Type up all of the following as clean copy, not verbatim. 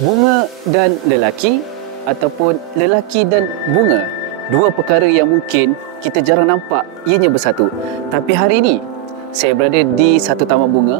Bunga dan lelaki ataupun lelaki dan bunga, dua perkara yang mungkin kita jarang nampak ianya bersatu. Tapi hari ini saya berada di satu taman bunga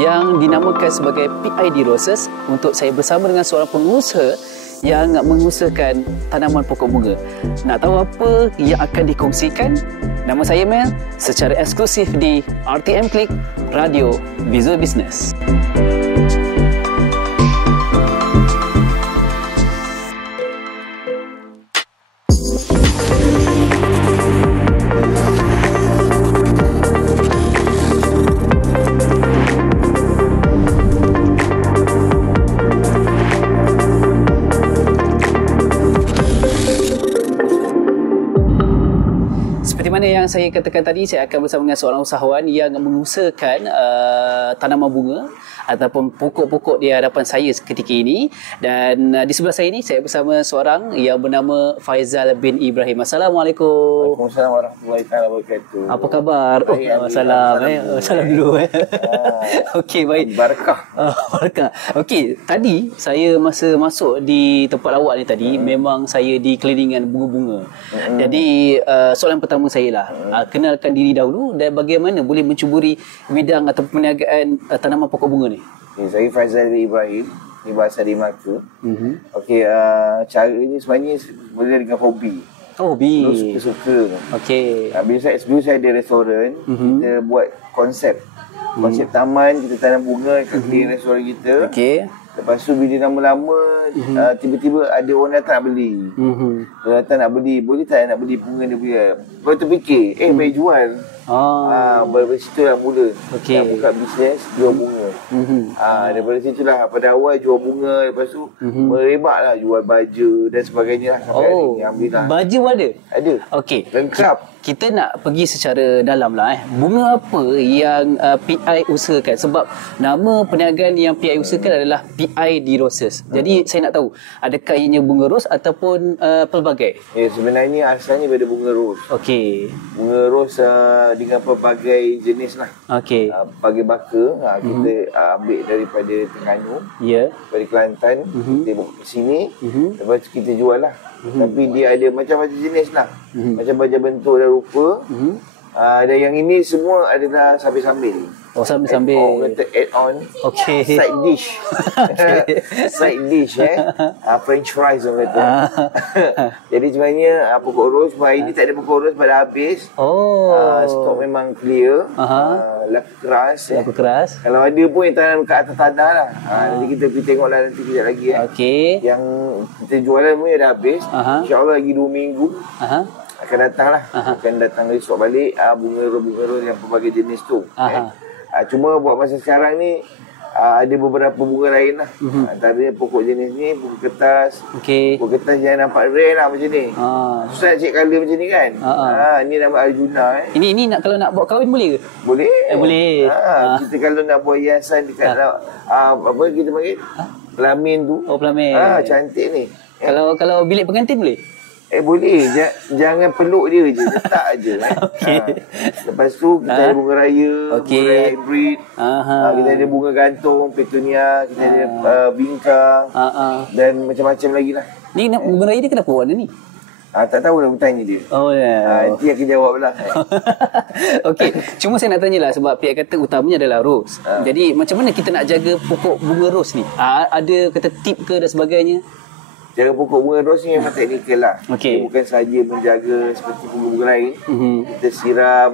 yang dinamakan sebagai PID Roses untuk saya bersama dengan seorang pengusaha yang mengusahakan tanaman pokok bunga. Nak tahu apa yang akan dikongsikan? Nama saya Mel, secara eksklusif di RTM Klik, Radio Visual Business. Mana yang saya katakan tadi, saya akan bersama dengan seorang usahawan yang mengusahakan tanaman bunga ataupun pokok-pokok di hadapan saya ketika ini. Dan di sebelah saya ini saya bersama seorang yang bernama Faizal bin Ibrahim. Assalamualaikum. Waalaikumsalam warahmatullahi wabarakatuh. Apa khabar? Salam. Salam dulu. Okey, baik. Barakah. Barakah. Okey, tadi saya masa masuk di tempat lawak ni tadi, memang saya dikelilingan bunga-bunga. Jadi soalan pertama saya lah, kenalkan diri dahulu dan bagaimana boleh mencuburi bidang atau perniagaan tanaman pokok bunga ni. Okay, saya Faizal bin Ibrahim, ni bahasa di Melaka. Okey, cara ni sebenarnya boleh dengan hobi. Oh, hobi. Suka-suka. Okey. Bila saya ada restoran, kita buat konsep taman, kita tanam bunga kat keliling restoran kita. Okey. Lepas tu bila lama-lama tiba-tiba ada orang datang nak beli. Dia datang nak beli, boleh tak nak beli bunga dia? Lepas tu fikir, baik jual. Dari situ lah mula. Nak buka bisnes jual bunga. Daripada situ lah, pada awal jual bunga, lepas tu merebak lah, jual baju dan sebagainya lah sampai hari ni. Alhamdulillah. Baju ada? Ada. Okey. Lengkap. Kita nak pergi secara dalam lah. Bunga apa yang PI usahakan? Sebab nama perniagaan yang PI usahakan adalah PI di Roses. Jadi saya nak tahu, adakah ianya bunga ros ataupun pelbagai? Sebenarnya asalnya daripada bunga ros. Okey. Bunga ros dengan pelbagai jenis lah. Okey. Bagi baka, kita ambil daripada Terengganu, dari Kelantan, kita bawa ke sini, lepas tu kita jual lah. Tapi dia ada macam-macam jenis lah, macam-macam bentuk dan rupa. Dan yang ini semua adalah sambil-sambil. Oh, sambil-sambil. Kata add-on. Okey. Side dish. Side dish French fries orang kata. Jadi sebenarnya pokok ros, hari ni tak ada pokok ros pada habis. Stok memang clear. Laku keras. Laku keras. Kalau ada pun yang tanam kat atas tanah lah. Nanti kita pergi tengok lah nanti kejap lagi. Okey. Yang kita jualan pun dah habis. InsyaAllah lagi 2 minggu. Akan datang lah. Akan datang lagi stok balik bunga ros yang pelbagai jenis tu. Cuma buat masa sekarang ni ada beberapa bunga lain lah. Antara pokok jenis ni bunga kertas. Bunga kertas yang nampak rare lah macam ni. Susah nak cek colour macam ni kan. Ni nama Arjuna. Ini nak, kalau nak buat kahwin boleh ke? Boleh. Boleh. Kita kalau nak buat hiasan dekat apa kita panggil pelamin tu. Oh, pelamin. Cantik ni. Kalau bilik pengantin boleh? Boleh. Jangan peluk dia je. Letak je. Lepas tu kita ada bunga raya, bunga raya hybrid. Kita ada bunga gantung, petunia. Kita ada bingka. Dan macam-macam lagi lah. Ni bunga raya dia kenapa warna ni? Tak tahu lah, tanya dia. Nanti akan jawab lah. Okey, cuma saya nak tanyalah sebab pihak kata utamanya adalah ros. Jadi macam mana kita nak jaga pokok bunga ros ni? Ada kata tip ke dan sebagainya? Jaga pokok bunga ros ni memang teknikal lah. Dia bukan sahaja menjaga seperti bunga-bunga lain. Kita siram,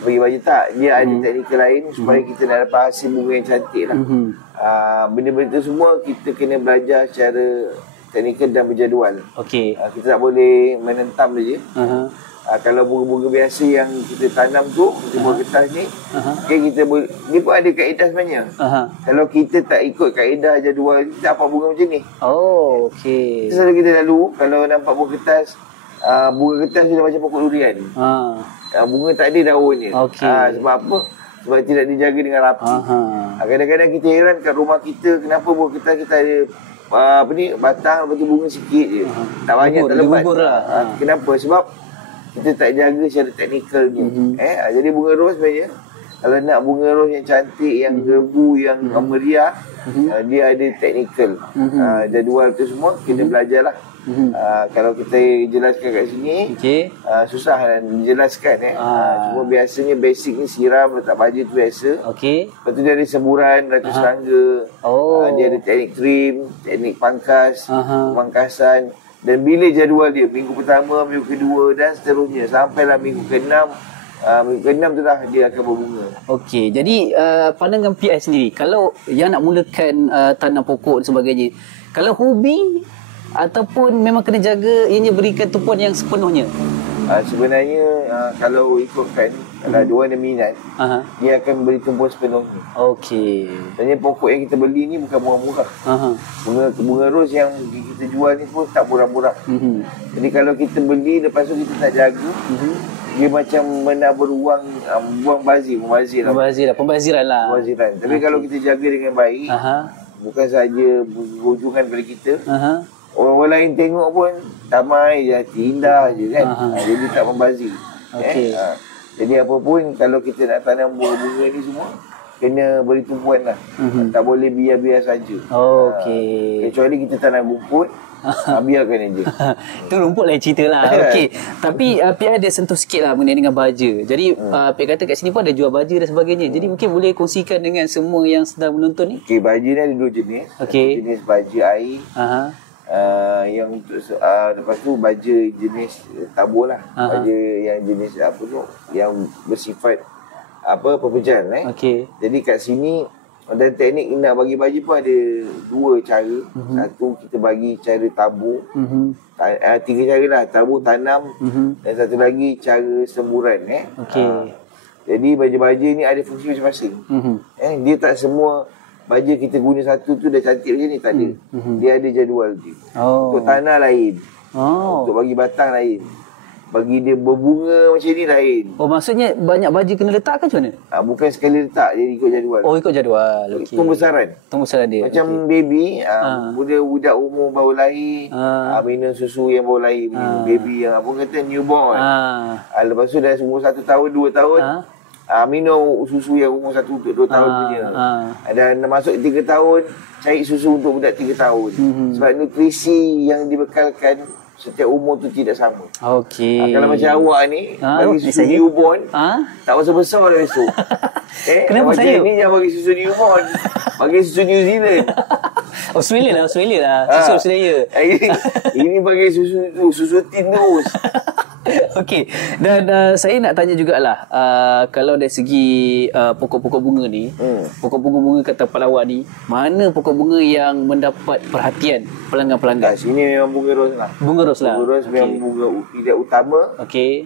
bagi baju tak. Dia ada teknikal lain supaya kita nak dapat hasil bunga yang cantik lah. Benda-benda tu semua kita kena belajar secara teknikal dan berjadual. Kita tak boleh menentam je. Kalau bunga-bunga biasa yang kita tanam tu, kita bunga kertas ni, kita boleh, dia pun ada kaedah sebenarnya. Kalau kita tak ikut kaedah jadual, kita dapat bunga macam ni. Selalu kita lalu, kalau nampak bunga kertas sudah macam pokok durian. Bunga tak ada daunnya. Sebab apa? Sebab tidak dijaga dengan rapi. Kadang-kadang kita heran kat rumah kita, kenapa bunga kertas kita ada batang, lepas tu bunga sikit je. Tak banyak, tak lebat. Kenapa? Sebab kita tak jaga secara teknikal ni. Jadi bunga ros sebenarnya Kalau nak bunga ros yang cantik, yang gerbu, yang meriah, dia ada technical. Jadual tu semua kita belajarlah. Kalau kita jelaskan kat sini, susah kan dijelaskan. Cuma biasanya basic ni siram, letak baju tu biasa. Lepas tu dia ada semburan, ratus tangga. Dia ada teknik trim, teknik pangkas, pemangkasan. Dan bila jadual dia, minggu pertama, minggu kedua dan seterusnya, sampailah minggu ke-6. Minggu ke-6 tu dah dia akan berbunga. Okey, jadi pandangan PI sendiri, kalau yang nak mulakan tanam pokok dan sebagainya, kalau hobi ataupun memang kena jaga, ianya berikan tumpuan yang sepenuhnya? Sebenarnya kalau ikutkan, kalau ada orang yang minat, dia akan beri tumpuan sepenuhnya. Okey. Sebenarnya pokok yang kita beli ni bukan murah-murah. Bunga ros yang kita jual ni pun tak murah-murah. Jadi kalau kita beli, lepas tu kita tak jaga, dia macam menabur wang, buang pembaziran lah. Tapi kalau kita jaga dengan baik, bukan saja berhubungan pada kita, orang lain tengok pun damai je, hati indah je kan. Jadi tak membazir. Jadi apa pun, kalau kita nak tanam bunga ni semua, kena beri tumpuan lah. Tak boleh biar-biar saja. Kecuali kita tanam rumput, biarkan je. Itu rumput lain cerita lah. Okey. Tapi Pia ada sentuh sikit lah mengenai dengan baja. Jadi Pia kata kat sini pun ada jual baja dan sebagainya. Jadi mungkin boleh kongsikan dengan semua yang sedang menonton ni. Okey, baja ni ada 2 jenis. Jenis baja air. Yang untuk lepas tu baja jenis tabur lah. Baja yang jenis apa tu, yang bersifat pepecahan. Jadi kat sini, dan teknik nak bagi baju pun ada 2 cara. Satu, kita bagi cara tabur. 3 cara lah. Tabur, tanam, dan satu lagi cara semburan. Jadi baja-baja ni ada fungsi masing-masing. Dia tak semua baja kita guna satu tu dah cantik macam ni, tak ada. Dia ada jadual dia. Untuk tanah lain, untuk bagi batang lain, bagi dia berbunga macam ni lain. Maksudnya banyak baja kena letak ke macam mana? Bukan sekali letak, dia ikut jadual. Ikut jadual. Pembesaran dia. Macam baby, budak umur baru lahir, minum susu yang baru lahir, baby yang apa kata newborn. Lepas tu dah umur 1 tahun 2 tahun, minum susu yang umur 1-2 tahun punya. Dan masuk 3 tahun, cari susu untuk budak 3 tahun. Sebab nutrisi yang dibekalkan setiap umur tu tidak sama. Kalau macam awak ni, bagi susu newborn, tak besar-besar dah besok. Kenapa macam saya? ni jangan bagi susu newborn, bagi susu New Zealand. Australia lah. Susu Australia. Ini bagi susu tin terus. Okey. Dan saya nak tanya jugalah, kalau dari segi pokok-pokok bunga ni, pokok bunga kat tempat awak ni, mana pokok bunga yang mendapat perhatian pelanggan-pelanggan? Sini memang bunga ros lah. Bunga ros memang bunga tidak utama.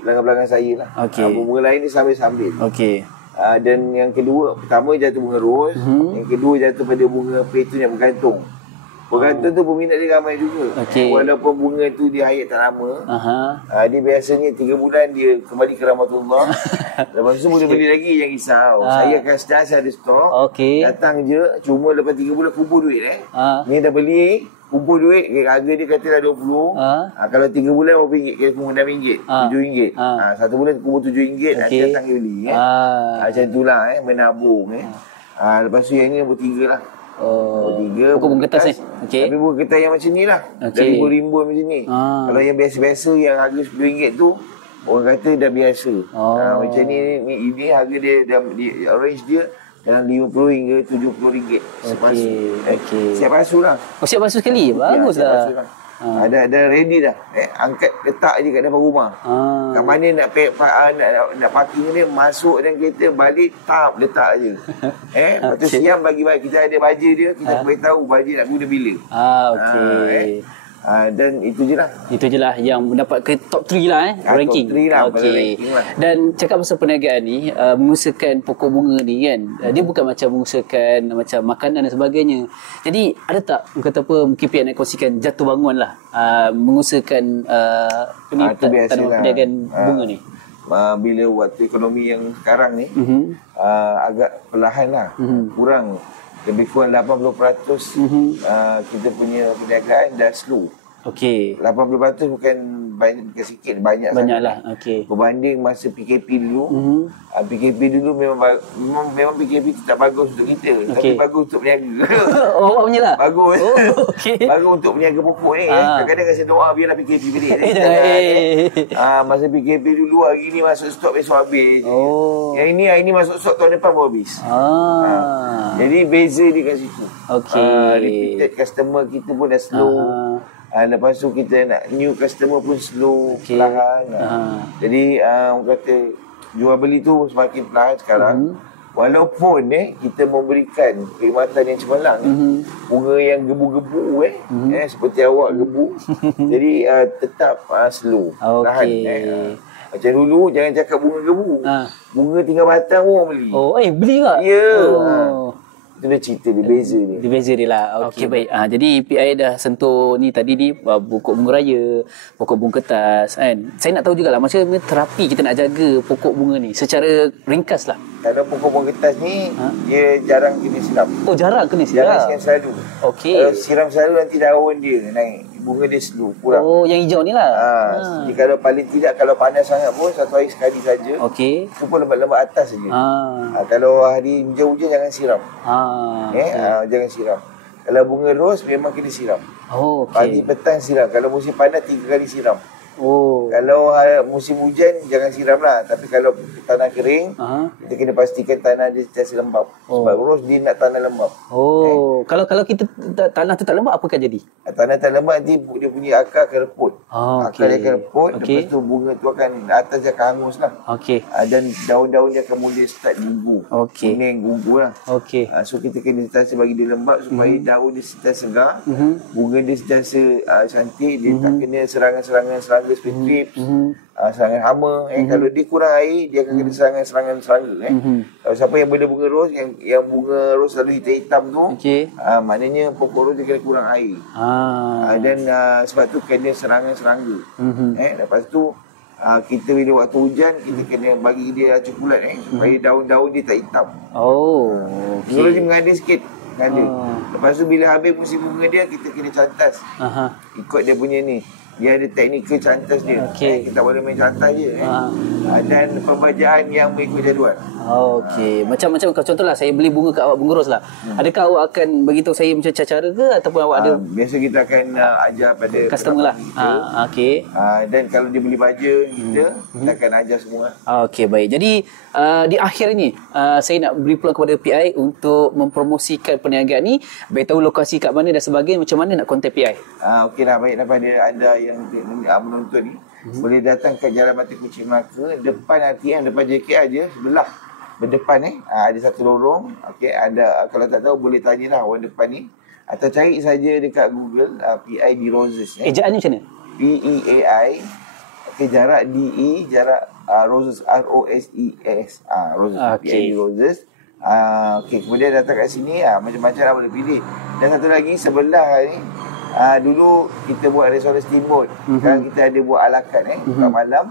Pelanggan-pelanggan saya lah. Bunga lain ni sambil-sambil. Dan yang kedua, pertama jatuh bunga ros, yang kedua jatuh pada bunga peletun yang bergantung. Bergantung tu peminat dia ramai juga. Walaupun bunga tu dia hayat tak lama, dia biasanya 3 bulan dia kembali ke rahmatullah. Lepas tu boleh beli lagi, jangan risau. Saya akan saya ada stok. Datang je, cuma lepas 3 bulan kumpul duit. Ni dah beli, kumpul duit, harga dia katalah 20. Kalau 3 bulan berapa ringgit? Kira pun RM6, RM7. 1 bulan kumpul RM7, nanti datang dia beli. Macam itulah, menabung. Lepas tu yang ni nombor 3 lah. Pokok bunga kertas ni. Tapi bunga kertas yang macam ni lah. Dari rimbun macam ni. Kalau yang biasa-biasa yang harga RM10 tu, orang kata dah biasa. Macam ni harga dia range dia dalam RM50 hingga RM70 sepasuk. Siap basuh lah. Siap basuh sekali? Bagus lah. Dah ready dah. Angkat letak je kat depan rumah. Kat mana nak parking dia, masuk dalam kereta, balik tap letak je. Lepas tu siap bagi-bagi. Kita ada baja dia, kita beritahu baja nak guna bila. Dan itu je lah. Itu je lah yang mendapat ke top 3 lah ranking. Top 3 lah. Dan cakap pasal perniagaan ni, mengusahakan pokok bunga ni kan, dia bukan macam mengusahakan macam makanan dan sebagainya. Jadi ada tak kata apa, mungkin pihak nak kongsikan jatuh bangun lah, mengusahakan tanaman perniagaan bunga ni? Bila waktu ekonomi yang sekarang ni agak perlahan lah, kurang. Lebih kurang 80% kita punya perniagaan dah slow. Okey. 80% bukan banyak, bukan sikit, banyak lah. Okey. Berbanding masa PKP dulu, PKP dulu memang PKP tak bagus untuk kita, tapi bagus untuk peniaga. Awak punya lah. Bagus. Okey. Bagus untuk peniaga pokok ni. Kadang-kadang kasi doa biarlah PKP balik. Masa PKP dulu, hari ni masuk stok, besok habis. Yang ini hari ni masuk stok, tahun depan baru habis. Jadi beza dia kat situ. Repeated customer kita pun dah slow. Lepas tu kita nak new customer pun slow, perlahan. Jadi orang kata jual beli tu semakin perlahan sekarang. Walaupun kita memberikan perkhidmatan yang cemerlang, bunga yang gebu-gebu seperti awak gebu. Jadi tetap slow, perlahan. Macam dulu jangan cakap bunga gebu. Bunga tinggal batang pun beli. Beli tak? Ya. Itu dah cerita dia, beza dia. Dia beza dia lah. Okey, baik. Jadi PI dah sentuh ni tadi ni, pokok bunga raya, pokok bunga kertas kan. Saya nak tahu jugalah macam mana terapi kita nak jaga pokok bunga ni secara ringkas lah. Kalau pokok bunga kertas ni, dia jarang kena siram. Jarang kena siram? Jarang siram selalu. Okey. Kalau siram selalu nanti daun dia naik. Bunga dia slow, kurang. Yang hijau ni lah. Jadi kalau paling tidak, kalau panas sangat pun, satu hari sekali saja. Okey. Itu pun lembat-lembat atas saja. Kalau hari hujan-hujan, jangan siram. Jangan siram. Kalau bunga ros, memang kena siram. Pagi petang siram. Kalau musim panas, 3 kali siram. Kalau musim hujan, jangan siram lah. Tapi kalau tanah kering, kita kena pastikan tanah dia sentiasa lembap. Sebab ros dia nak tanah lembap. Kalau kita tanah tu tak lembap, apa akan jadi? Tanah tak lembap, nanti dia punya akar akan reput. Akar dia akan reput. Lepas tu bunga tu akan, atas dia akan hangus lah. Dan daun-daun dia akan mula start gugur. Kuning, gugur lah. So kita kena sentiasa bagi dia lembap supaya daun dia sentiasa segar. Bunga dia sentiasa cantik. Dia tak kena serangan-serangan seperti trips, serangan hama. Kalau dia kurang air, dia akan kena serangan serangga. Kalau siapa yang bela bunga ros, yang bunga ros selalu hitam-hitam tu, maknanya pokok ros dia kena kurang air. Dan sebab tu kena serangan serangga. Lepas tu kita bila waktu hujan, kita kena bagi dia cukulat supaya daun-daun dia tak hitam. Bunga ros dia mengada sikit. Lepas tu bila habis musim bunga dia, kita kena cantas. Ikut dia punya ni, dia ada teknikal cantas dia. Kita boleh main cantas je. Dan pembajaan yang mengikut jadual. Macam contohlah saya beli bunga kat awak, bunga ros lah. Adakah awak akan beritahu saya macam cara ke, ataupun awak ada? Biasa kita akan ajar pada customer lah. Dan kalau dia beli baja kita akan ajar semua. Baik. Jadi di akhir ini saya nak beri peluang kepada PI untuk mempromosikan perniagaan ni, beritahu lokasi kat mana dan sebagainya, macam mana nak kontak PI. Baik, daripada anda yang menonton ni, boleh datang ke Jalan Batu Kucing Melaka, depan RTM, depan JKR je, sebelah berdepan ada satu lorong. Ada, kalau tak tahu boleh tanyalah orang depan ni, atau cari saja dekat Google PI di Roses. Ejaannya macam mana? PEAI, jarak DE, jarak Roses, ROSES, Roses, PI di Roses. Kemudian datang kat sini, macam-macam lah boleh pilih. Dan satu lagi sebelah ni, dulu kita buat restoran steamboat. Sekarang kita ada buat alakat buka malam.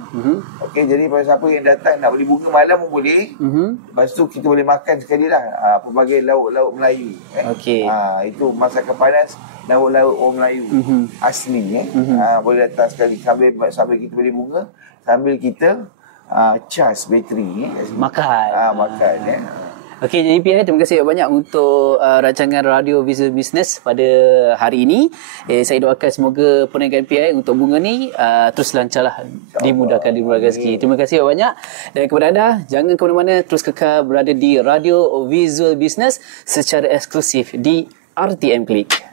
Jadi pada siapa yang datang nak beli bunga malam pun boleh. Lepas tu kita boleh makan sekali lah pelbagai lauk-lauk Melayu. Itu masakan panas, lauk-lauk orang Melayu asli. Boleh datang sekali sambil kita beli bunga, sambil kita charge bateri makan. Makan. Jadi PI, terima kasih banyak untuk rancangan Radio Visual Business pada hari ini. Saya doakan semoga perniagaan PI untuk bunga ni terus lancarlah, dimudahkan rezeki. Terima kasih banyak. Dan kepada anda, jangan ke mana-mana, terus kekal berada di Radio Visual Business secara eksklusif di RTM Click.